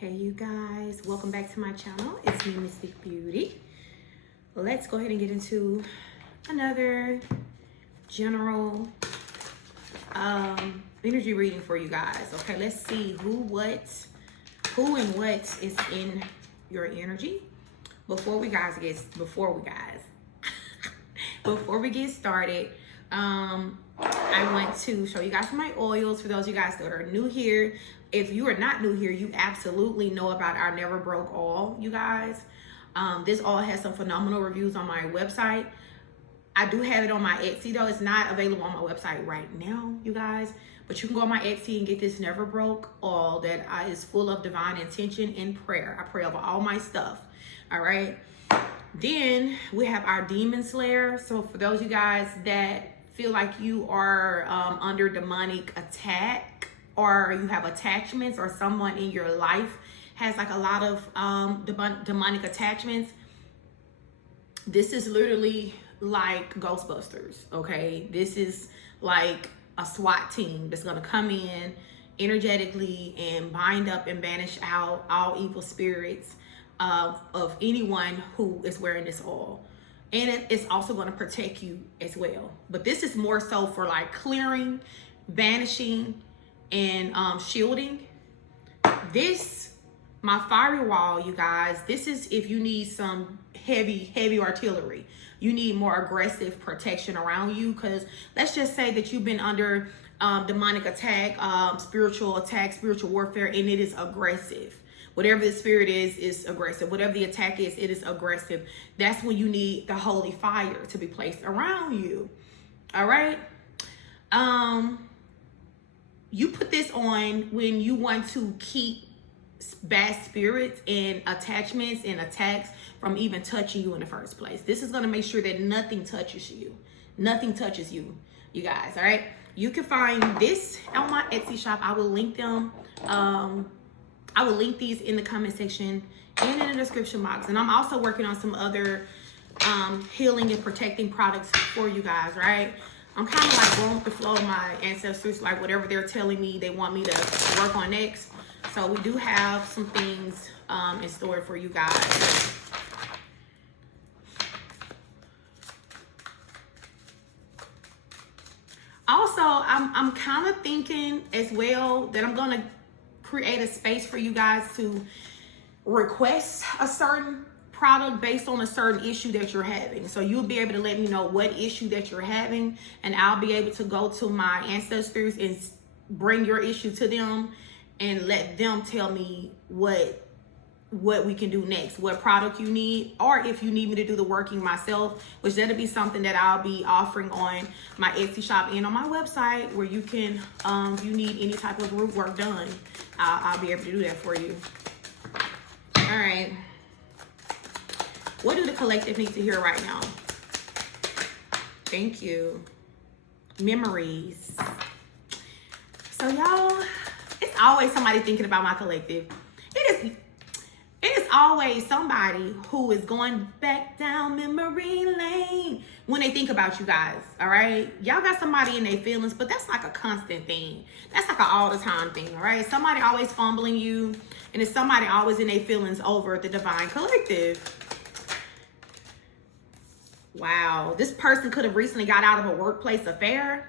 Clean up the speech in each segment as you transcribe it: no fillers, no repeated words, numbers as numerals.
Hey you guys, welcome back to my channel. It's me, Mystic Beauty. Let's go ahead and get into another general energy reading for you guys. Okay, let's see who and what is in your energy. Before we get started, I want to show you guys my oils for those of you guys that are new here. If you are not new here, you absolutely know about our Never Broke oil, you guys. This oil has some phenomenal reviews on my website. I do have it on my Etsy though. It's not available on my website right now, you guys. But you can go on my Etsy and get this Never Broke oil that is full of divine intention and prayer. I pray over all my stuff. All right. Then we have our Demon Slayer. So for those of you guys that feel like you are under demonic attack, or you have attachments, or someone in your life has like a lot of demonic attachments, this is literally like Ghostbusters, okay? This is like a SWAT team that's gonna come in energetically and bind up and banish out all evil spirits of anyone who is wearing this oil. And it's also gonna protect you as well. But this is more so for like clearing, banishing, and shielding. This, my fiery wall, you guys, this is if you need some heavy artillery. You need more aggressive protection around you, because let's just say that you've been under demonic attack, spiritual attack, spiritual warfare, and it is aggressive. Whatever the spirit is aggressive. Whatever the attack is, it is aggressive. That's when you need the holy fire to be placed around you. All right. You put this on when you want to keep bad spirits and attachments and attacks from even touching you in the first place. This is going to make sure that nothing touches you. Nothing touches you, you guys. All right. You can find this on my Etsy shop. I will link them. I will link these in the comment section and in the description box. And I'm also working on some other healing and protecting products for you guys, right? I'm kind of like going with the flow of my ancestors, like whatever they're telling me they want me to work on next. So we do have some things in store for you guys. Also, I'm kind of thinking as well that I'm going to create a space for you guys to request a certain product based on a certain issue that you're having. So you'll be able to let me know what issue that you're having, and I'll be able to go to my ancestors and bring your issue to them and let them tell me what we can do next, what product you need, or if you need me to do the working myself, which that'll be something that I'll be offering on my Etsy shop and on my website, where you can, if you need any type of root work done, I'll be able to do that for you. All right. What do the collective need to hear right now? Thank you. Memories. So y'all, it's always somebody thinking about my collective. It is always somebody who is going back down memory lane when they think about you guys, all right? Y'all got somebody in their feelings, but that's like a constant thing. That's like an all the time thing, all right? Somebody always fumbling you, and it's somebody always in their feelings over the divine collective. Wow, this person could have recently got out of a workplace affair.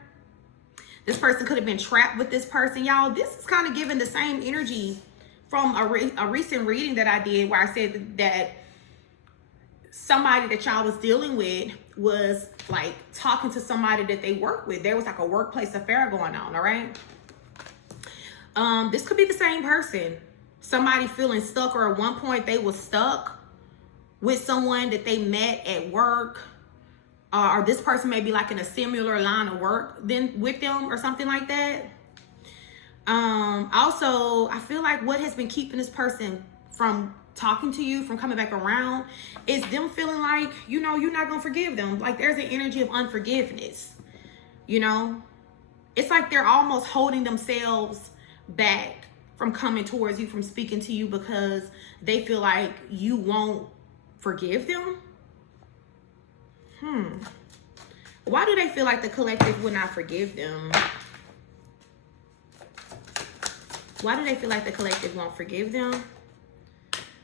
This person could have been trapped with this person. Y'all, this is kind of giving the same energy from a recent reading that I did, where I said that somebody that y'all was dealing with was like talking to somebody that they work with. There was like a workplace affair going on, all right? This could be the same person. Somebody feeling stuck, or at one point they were stuck with someone that they met at work. Or this person may be like in a similar line of work with them or something like that. Also, I feel like what has been keeping this person from talking to you, from coming back around, is them feeling like, you know, you're not going to forgive them. Like there's an energy of unforgiveness, you know? It's like they're almost holding themselves back from coming towards you, from speaking to you, because they feel like you won't forgive them. Why do they feel like the collective would not forgive them? Why do they feel like the collective won't forgive them?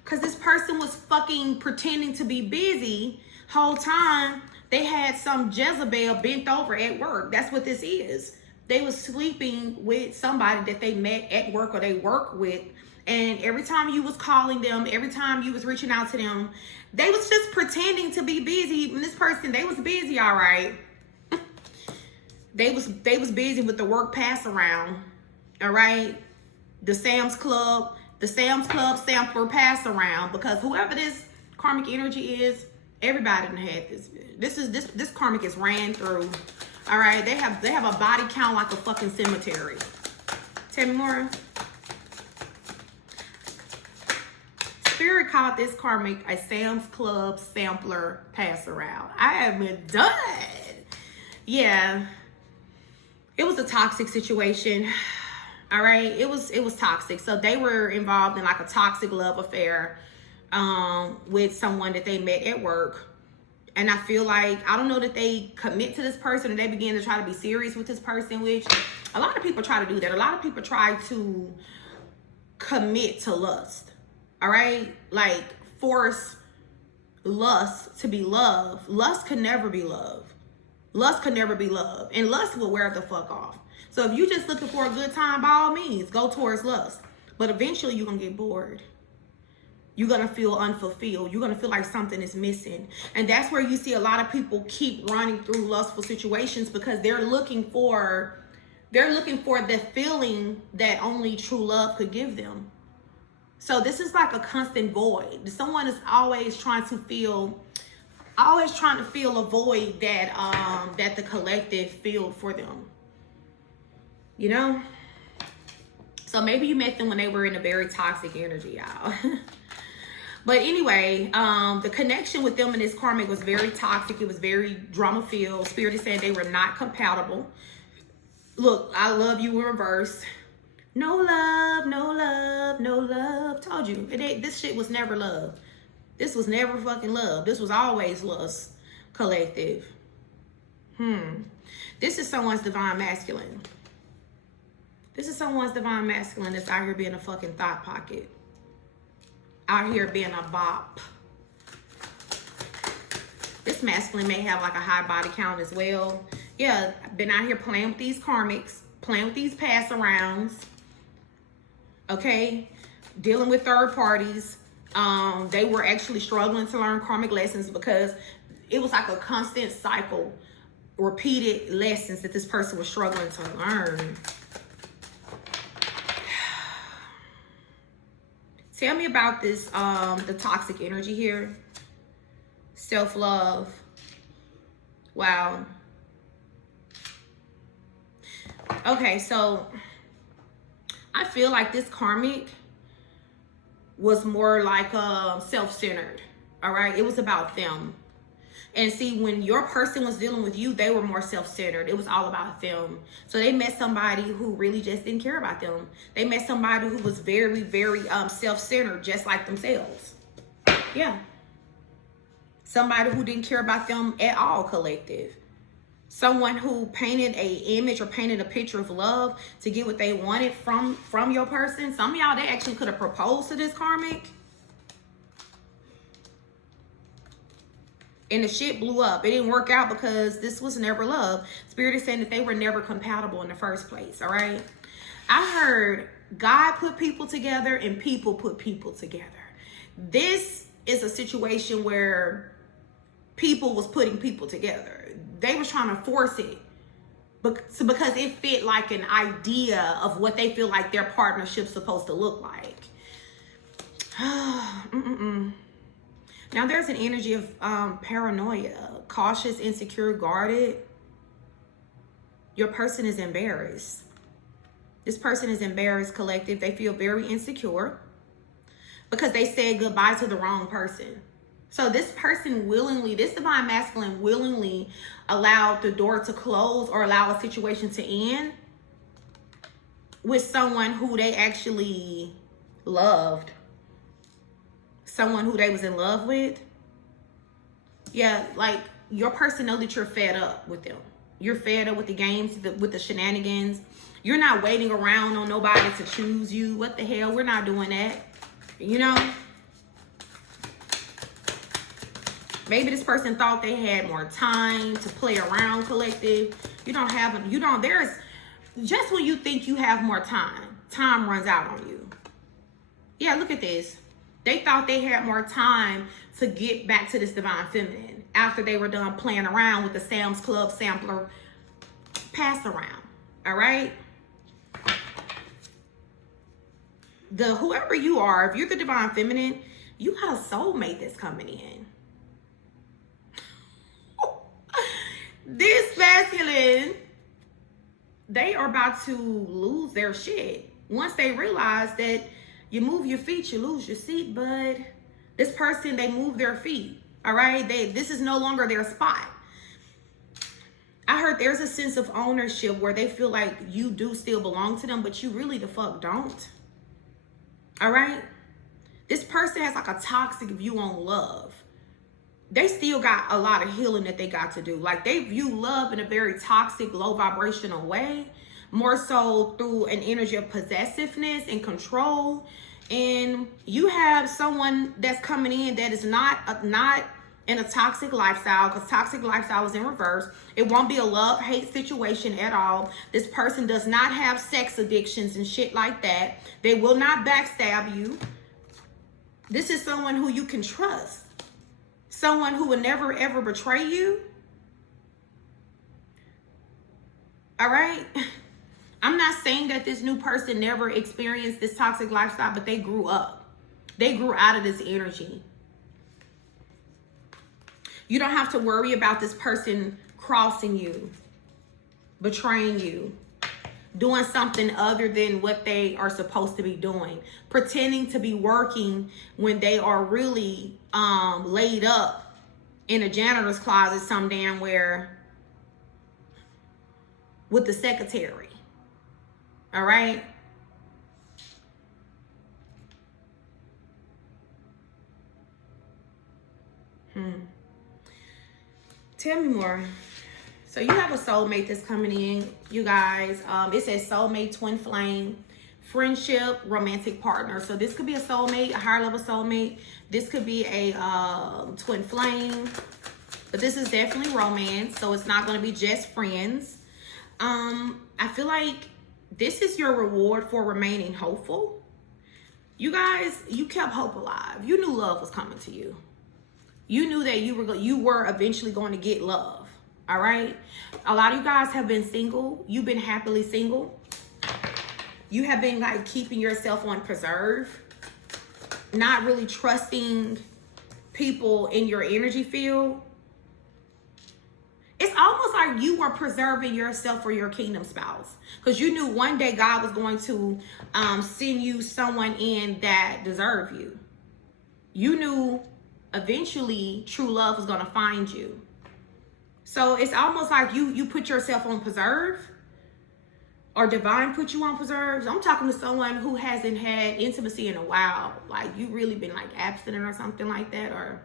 Because this person was fucking pretending to be busy whole time. They had some Jezebel bent over at work. That's what this is. They was sleeping with somebody that they met at work or they work with. And every time you was calling them, every time you was reaching out to them, they was just pretending to be busy. And this person, they was busy, all right. They was busy with the work pass around, all right. The Sam's Club sampler pass around, because whoever this karmic energy is, everybody done had this. This karmic is ran through. All right, they have a body count like a fucking cemetery. Tell me more. Spirit called this karmic a Sam's Club sampler pass around. I am done. Yeah, it was a toxic situation. All right, it was toxic. So they were involved in like a toxic love affair with someone that they met at work. And I feel like, I don't know that they commit to this person and they begin to try to be serious with this person, which a lot of people try to do that. A lot of people try to commit to lust, all right? Like force lust to be love. Lust can never be love. Lust can never be love. And lust will wear the fuck off. So if you just looking for a good time, by all means, go towards lust. But eventually you're going to get bored. You're going to feel unfulfilled. You're going to feel like something is missing. And that's where you see a lot of people keep running through lustful situations, because they're looking for the feeling that only true love could give them. So this is like a constant void. Someone is always trying to fill a void that the collective filled for them. You know? So maybe you met them when they were in a very toxic energy, y'all. But anyway, the connection with them and this karmic was very toxic. It was very drama-filled. Spirit is saying they were not compatible. Look, I love you in reverse. No love, no love, no love. Told you, this shit was never love. This was never fucking love. This was always lust, collective. This is someone's divine masculine. This is someone's divine masculine that's out here being a fucking thought pocket. Out here being a bop. This masculine may have like a high body count as well. Yeah, been out here playing with these karmics, playing with these pass arounds. Okay, dealing with third parties. They were actually struggling to learn karmic lessons because it was like a constant cycle, repeated lessons that this person was struggling to learn. Tell me about this, the toxic energy here. Self-love. Wow. Okay, so I feel like this karmic was more like self-centered. All right, it was about them. And see, when your person was dealing with you, they were more self-centered. It was all about them. So they met somebody who really just didn't care about them. They met somebody who was very, very self-centered, just like themselves. Yeah. Somebody who didn't care about them at all, collective. Someone who painted a image or painted a picture of love to get what they wanted from your person. Some of y'all, they actually could have proposed to this karmic. And the shit blew up. It didn't work out because this was never love. Spirit is saying that they were never compatible in the first place, all right? I heard God put people together and people put people together. This is a situation where people was putting people together. They was trying to force it because it fit like an idea of what they feel like their partnership's supposed to look like. Now there's an energy of paranoia, cautious, insecure, guarded. Your person is embarrassed. This person is embarrassed, collective. They feel very insecure because they said goodbye to the wrong person. So this person willingly, this divine masculine willingly allowed the door to close or allow a situation to end with someone who they actually loved. Someone who they was in love with. Yeah, like your person know that you're fed up with them. You're fed up with the games, with the shenanigans. You're not waiting around on nobody to choose you. What the hell? We're not doing that. You know? Maybe this person thought they had more time to play around, collective. You don't have, there's, just when you think you have more time runs out on you. Yeah, look at this. They thought they had more time to get back to this divine feminine after they were done playing around with the Sam's Club sampler pass around. All right? Whoever you are, if you're the divine feminine, you got a soulmate that's coming in. This masculine, they are about to lose their shit. Once they realize that you move your feet, you lose your seat, bud. This person, they move their feet. All right? This is no longer their spot. I heard there's a sense of ownership where they feel like you do still belong to them, but you really the fuck don't. All right? This person has like a toxic view on love. They still got a lot of healing that they got to do. Like, they view love in a very toxic, low vibrational way, more so through an energy of possessiveness and control. And you have someone that's coming in that is not in a toxic lifestyle, because toxic lifestyle is in reverse. It won't be a love-hate situation at all. This person does not have sex addictions and shit like that. They will not backstab you. This is someone who you can trust. Someone who will never, ever betray you. All right? I'm not saying that this new person never experienced this toxic lifestyle, but they grew up. They grew out of this energy. You don't have to worry about this person crossing you, betraying you, doing something other than what they are supposed to be doing, pretending to be working when they are really laid up in a janitor's closet some damn where with the secretary. All right? Tell me more. So you have a soulmate that's coming in, you guys. It says soulmate, twin flame, friendship, romantic partner. So this could be a soulmate, a higher level soulmate. This could be a twin flame. But this is definitely romance. So it's not going to be just friends. I feel like this is your reward for remaining hopeful. You guys, you kept hope alive. You knew love was coming to you. You knew that you were eventually going to get love. All right? A lot of you guys have been single. You've been happily single. You have been like keeping yourself on preserve. Not really trusting people in your energy field. It's almost like you were preserving yourself for your kingdom spouse. Because you knew one day God was going to send you someone in that deserved you. You knew eventually true love was going to find you. So it's almost like you put yourself on preserve, or divine put you on preserve. I'm talking to someone who hasn't had intimacy in a while. Like, you really been like abstinent or something like that, or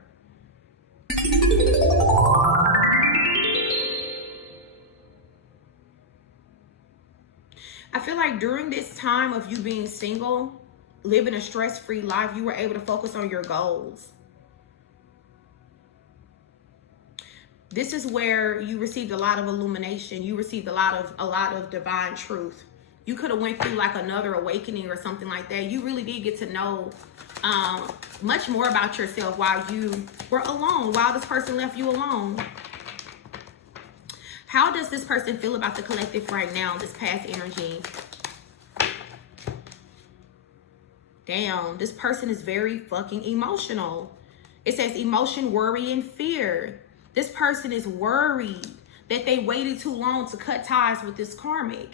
I feel like during this time of you being single, living a stress-free life, you were able to focus on your goals. This is where you received a lot of illumination. You received a lot of divine truth. You could have went through like another awakening or something like that. You really did get to know much more about yourself while you were alone, while this person left you alone. How does this person feel about the collective right now, this past energy? Damn, this person is very fucking emotional. It says emotion, worry, and fear. This person is worried that they waited too long to cut ties with this karmic,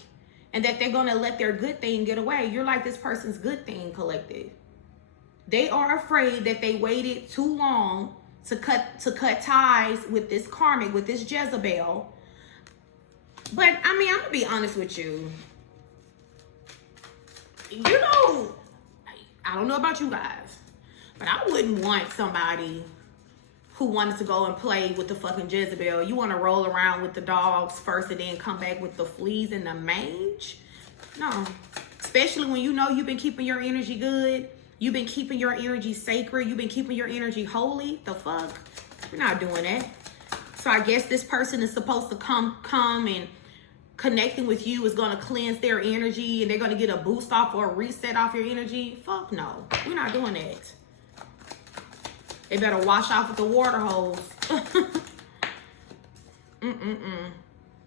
and that they're going to let their good thing get away. You're like this person's good thing, collective. They are afraid that they waited too long to cut ties with this karmic, with this Jezebel. But I mean, I'm gonna be honest with you. You know, I don't know about you guys, but I wouldn't want somebody who wanted to go and play with the fucking Jezebel. You want to roll around with the dogs first and then come back with the fleas and the mange? No. Especially when you know you've been keeping your energy good. You've been keeping your energy sacred. You've been keeping your energy holy. The fuck? We're not doing that. So I guess this person is supposed to come and connecting with you is going to cleanse their energy and they're going to get a boost off or a reset off your energy. Fuck no. We're not doing that. They better wash off with the water hose.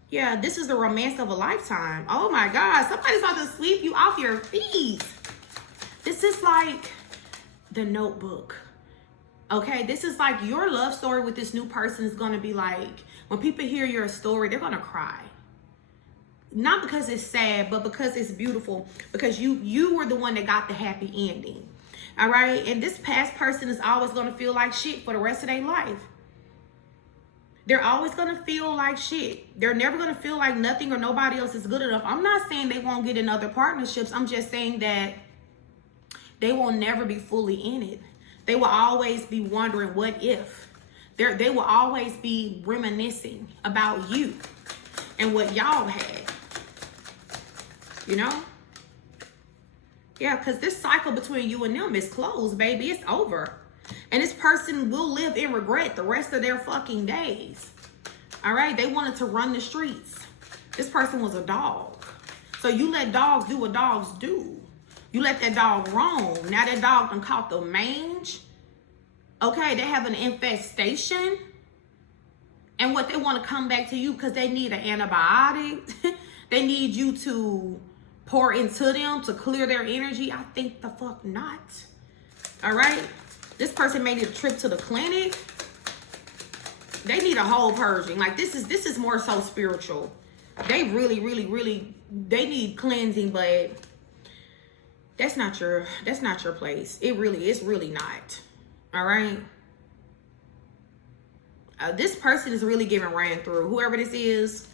Yeah, this is the romance of a lifetime. Oh my God. Somebody's about to sweep you off your feet. This is like The Notebook. Okay, this is like your love story with this new person is going to be like, when people hear your story, they're going to cry. Not because it's sad, but because it's beautiful. Because you were the one that got the happy ending. All right, and this past person is always going to feel like shit for the rest of their life. They're always going to feel like shit. They're never going to feel like nothing or nobody else is good enough. I'm not saying they won't get in other partnerships. I'm just saying that they will never be fully in it. They will always be wondering what if. They will always be reminiscing about you and what y'all had. You know? Yeah, because this cycle between you and them is closed, baby. It's over. And this person will live in regret the rest of their fucking days. All right? They wanted to run the streets. This person was a dog. So you let dogs do what dogs do. You let that dog roam. Now that dog done caught the mange. Okay, they have an infestation. And what they want to come back to you because they need an antibiotic. They need you to pour into them to clear their energy. I think the fuck not. All right? This person may need a trip to the clinic. They need a whole purging. Like this is more so spiritual. They really, they need cleansing, but that's not your place. It's really not. All right. This person is really giving ran through. Whoever this is.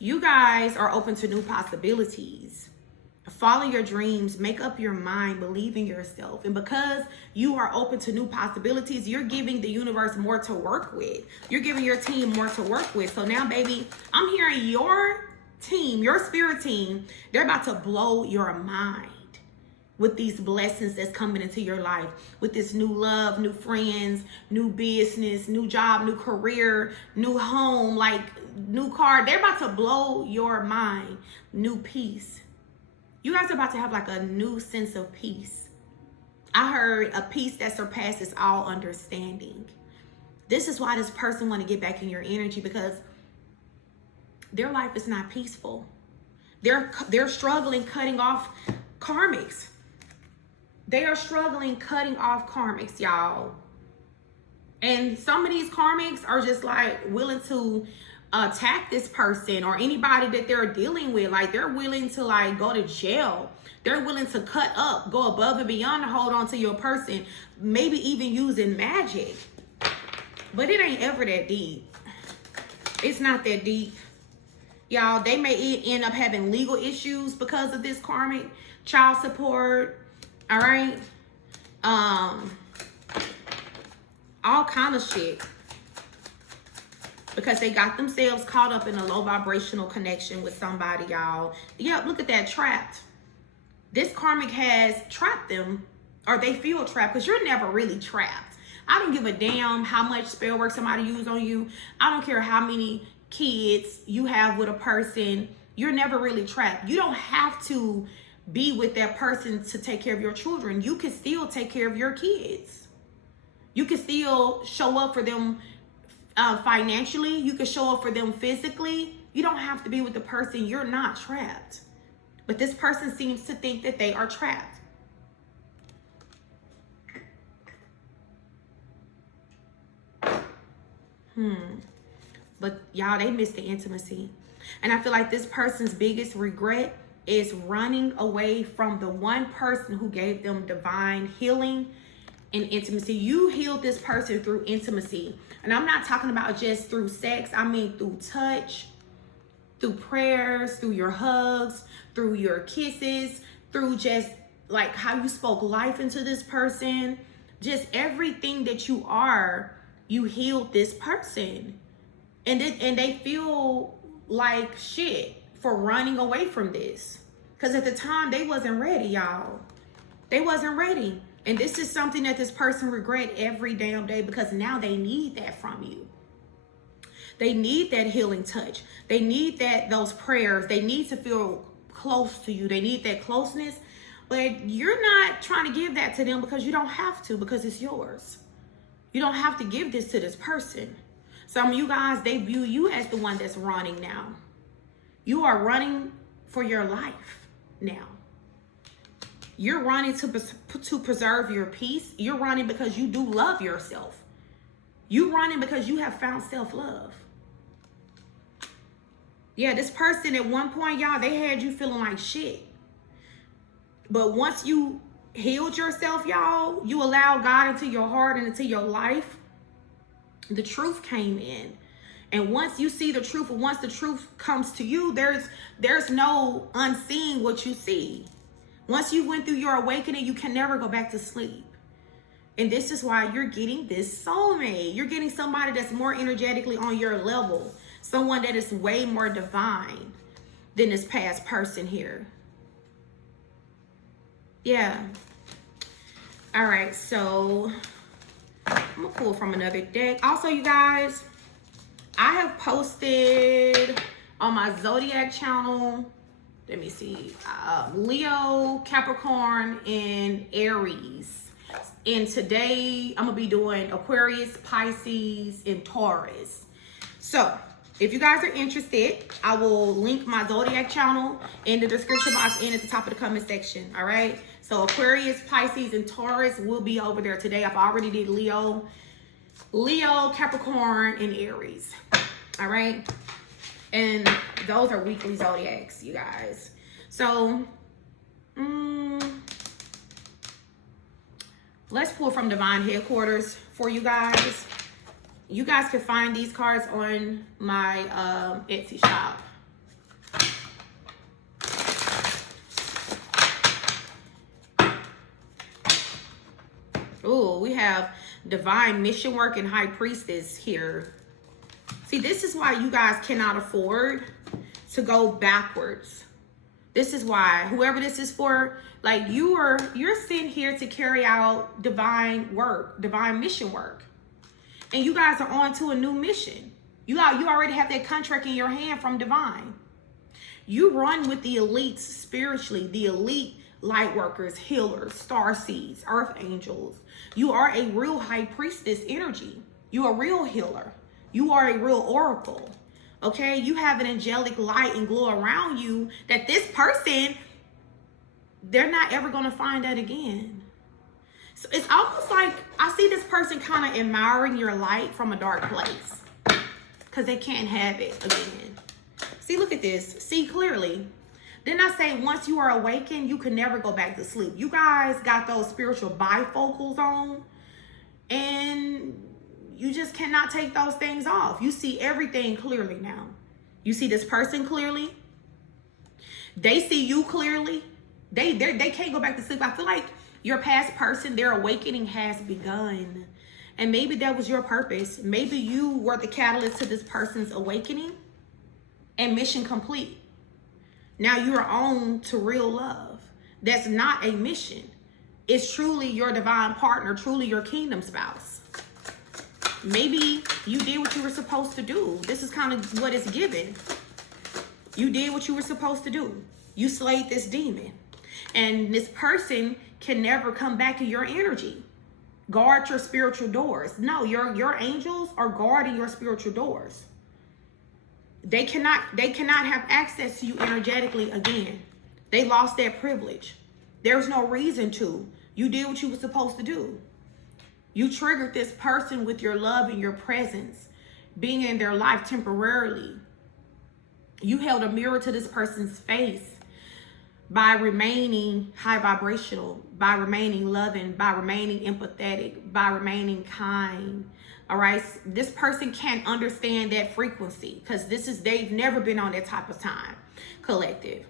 You guys are open to new possibilities. Follow your dreams. Make up your mind. Believe in yourself. And because you are open to new possibilities, you're giving the universe more to work with. You're giving your team more to work with. So now, baby, I'm hearing your team, your spirit team, they're about to blow your mind with these blessings that's coming into your life, with this new love, new friends, new business, new job, new career, new home, like new car. They're about to blow your mind. New peace. You guys are about to have like a new sense of peace. I heard a peace that surpasses all understanding. This is why this person want to get back in your energy, because their life is not peaceful. They're struggling cutting off karmics. They are struggling cutting off karmics, y'all. And some of these karmics are just like willing to attack this person or anybody that they're dealing with. Like they're willing to like go to jail. They're willing to cut up, go above and beyond to hold on to your person. Maybe even using magic. But it ain't ever that deep. It's not that deep. Y'all, they may end up having legal issues because of this karmic. Child support. All right. All kind of shit. Because they got themselves caught up in a low vibrational connection with somebody, y'all. Yeah, look at that, trapped. This karmic has trapped them, or they feel trapped, because you're never really trapped. I don't give a damn how much spell work somebody used on you. I don't care how many kids you have with a person. You're never really trapped. You don't have to be with that person to take care of your children. You can still take care of your kids. You can still show up for them financially. You can show up for them physically. You don't have to be with the person. You're not trapped. But this person seems to think that they are trapped. But y'all, they miss the intimacy. And I feel like this person's biggest regret is running away from the one person who gave them divine healing and intimacy. You healed this person through intimacy. And I'm not talking about just through sex. I mean through touch, through prayers, through your hugs, through your kisses, through just like how you spoke life into this person. Just everything that you are, you healed this person. And they feel like shit for running away from this. Because at the time, they wasn't ready, y'all. They wasn't ready. And this is something that this person regret every damn day, because now they need that from you. They need that healing touch. They need those prayers. They need to feel close to you. They need that closeness. But you're not trying to give that to them because you don't have to, because it's yours. You don't have to give this to this person. Some of you guys, they view you as the one that's running now. You are running for your life now. You're running to preserve your peace. You're running because you do love yourself. You're running because you have found self-love. Yeah, this person at one point, y'all, they had you feeling like shit. But once you healed yourself, y'all, you allow God into your heart and into your life, the truth came in. And once you see the truth, and once the truth comes to you, there's no unseeing what you see. Once you went through your awakening, you can never go back to sleep. And this is why you're getting this soulmate. You're getting somebody that's more energetically on your level. Someone that is way more divine than this past person here. Yeah. All right, so I'm gonna pull from another deck. Also, you guys, I have posted on my Zodiac channel, let me see, Leo, Capricorn, and Aries. And today I'm gonna be doing Aquarius, Pisces, and Taurus. So if you guys are interested, I will link my Zodiac channel in the description box and at the top of the comment section, all right? So Aquarius, Pisces, and Taurus will be over there today. I've already did Leo, Capricorn, and Aries, all right? And those are weekly Zodiacs, you guys. So, let's pull from Divine Headquarters for you guys. You guys can find these cards on my Etsy shop. Ooh, we have Divine Mission Work and High Priestess here. See, this is why you guys cannot afford to go backwards. This is why, whoever this is for, like you're sent here to carry out divine work, divine mission work. And you guys are on to a new mission. You already have that contract in your hand from divine. You run with the elites spiritually, the elite light workers, healers, star seeds, earth angels. You are a real high priestess energy. You are a real healer. You are a real oracle. Okay, you have an angelic light and glow around you that this person, they're not ever going to find that again. So it's almost like I see this person kind of admiring your light from a dark place because they can't have it again. See, look at this. See clearly. Didn't I say once you are awakened, you can never go back to sleep? You guys got those spiritual bifocals on, and you just cannot take those things off. You see everything clearly now. You see this person clearly. They see you clearly. They can't go back to sleep. I feel like your past person, their awakening has begun. And maybe that was your purpose. Maybe you were the catalyst to this person's awakening and mission complete. Now you are on to real love. That's not a mission. It's truly your divine partner, truly your kingdom spouse. Maybe you did what you were supposed to do. This is kind of what it's given. You did what you were supposed to do. You slayed this demon. And this person can never come back to your energy. Guard your spiritual doors. No, your angels are guarding your spiritual doors. They cannot have access to you energetically again. They lost that privilege. There's no reason to. You did what you were supposed to do. You triggered this person with your love and your presence, being in their life temporarily. You held a mirror to this person's face by remaining high vibrational, by remaining loving, by remaining empathetic, by remaining kind. All right, this person can't understand that frequency because they've never been on that type of time collective.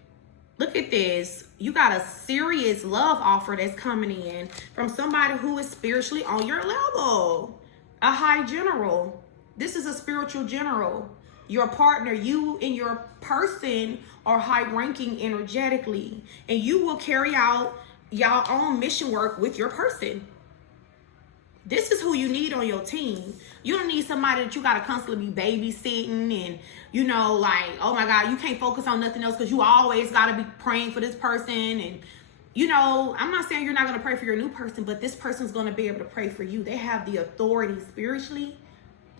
Look at this. You got a serious love offer that's coming in from somebody who is spiritually on your level. A high general. This is a spiritual general. Your partner, you and your person are high ranking energetically, and you will carry out y'all own mission work with your person. This is who you need on your team. You don't need somebody that you got to constantly be babysitting and, you know, like, oh my God, you can't focus on nothing else because you always got to be praying for this person. And, you know, I'm not saying you're not going to pray for your new person, but this person's going to be able to pray for you. They have the authority spiritually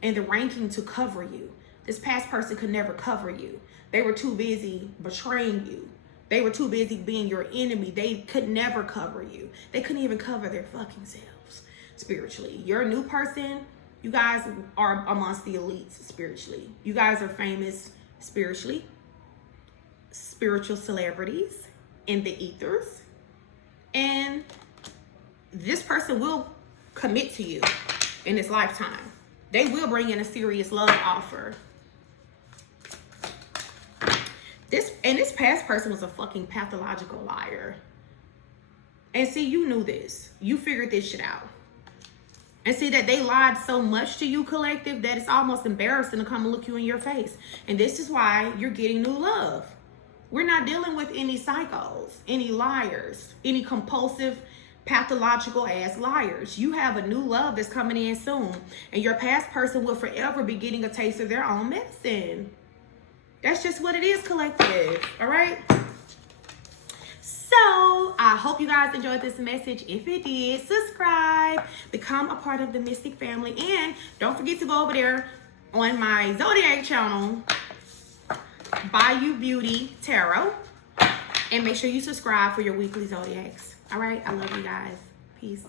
and the ranking to cover you. This past person could never cover you. They were too busy betraying you. They were too busy being your enemy. They could never cover you. They couldn't even cover their fucking selves spiritually. You're a new person. You guys are amongst the elites spiritually. You guys are famous spiritually. Spiritual celebrities in the ethers. And this person will commit to you in this lifetime. They will bring in a serious love offer. This past person was a fucking pathological liar. And see, you knew this. You figured this shit out. And see that they lied so much to you, collective, that it's almost embarrassing to come and look you in your face. And this is why you're getting new love. We're not dealing with any psychos, any liars, any compulsive, pathological ass liars. You have a new love that's coming in soon. And your past person will forever be getting a taste of their own medicine. That's just what it is, collective. All right? So, I hope you guys enjoyed this message. If you did, subscribe, become a part of the Mystic family, and don't forget to go over there on my Zodiac channel, Bayou Beauty Tarot, and make sure you subscribe for your weekly Zodiacs. All right? I love you guys. Peace.